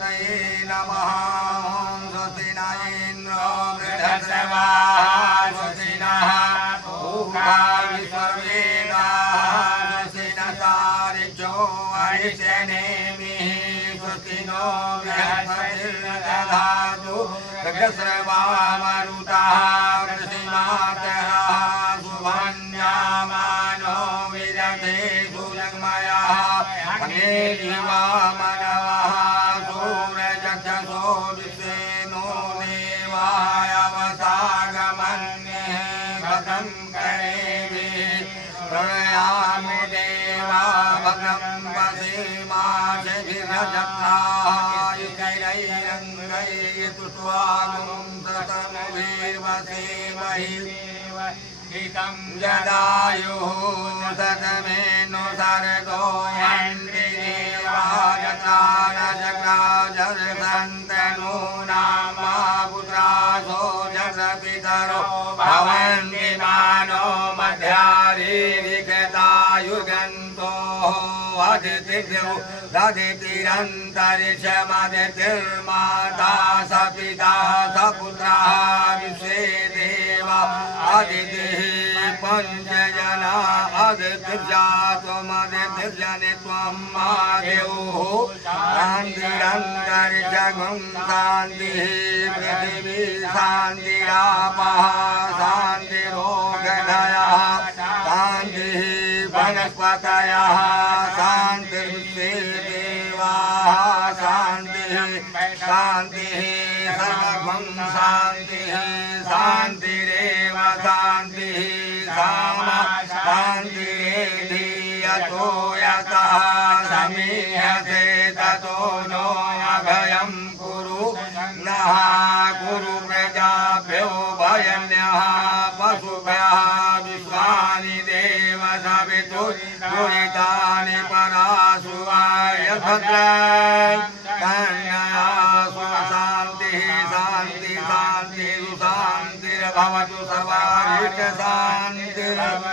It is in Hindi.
नमः ॐ स्वस्ति न इन्द्रो वृद्धश्रवाः स्वस्ति नः पूषा विश्ववेदाः स्वस्ति न तारिजो अरिष्टनेमिः स्वस्ति नो बृहस्पतिर्दधातु वृद्धश्रवामरुतः कृषिमातरः सुभन्यामानो विदधे सुलग्मयः अग्ने जीवा मनवः सूरजक्षसो विश्वेनो देवाय वसागमन्ये भगं करेभिः प्रणयामि देवा भगं वसेमाशभिरजत्रायुकैरैरङ्गैः तुष्वागुं सतमुभिर्वसेमहि हितं जदायुः सतमेनु सरदो जग्राजर्सन्तनो नामा पुत्रासो जगपितरो भवन्ति मानो मध्यारीरिकतायुगन्तो अदितिर्यो ददितिरन्तरिक्षमदितिर्माता सपिता सपुत्रः विश्वे देवा अदितिः पञ्चजना अदितिर्जातमदितिर्जने त्वं मादेवः शान्तिरन्तरिक्षगुं शान्तिः पृथिवी शान्तिरापः शान्तिरोगधयः शान्तिः वनस्पतयः शान्तिर्विश्वे देवाः शान्तिः शान्तिः सर्वं शान्तिः शान्तिरेव शान्तिः सामा शान्तिरेधि यतो यतः समीहते ततो नो अभयं कुरु नः कुरु प्रजाभ्यो भयन्यः पशुभ्यः विश्वानि देव सवितुर्दुरितानि पराशुवाय भद्राय कन्यासु शान्तिः शान्ति शान्तिरु शान्तिर्भवतु सर्वारिष्ट शान्तिर्भवतु।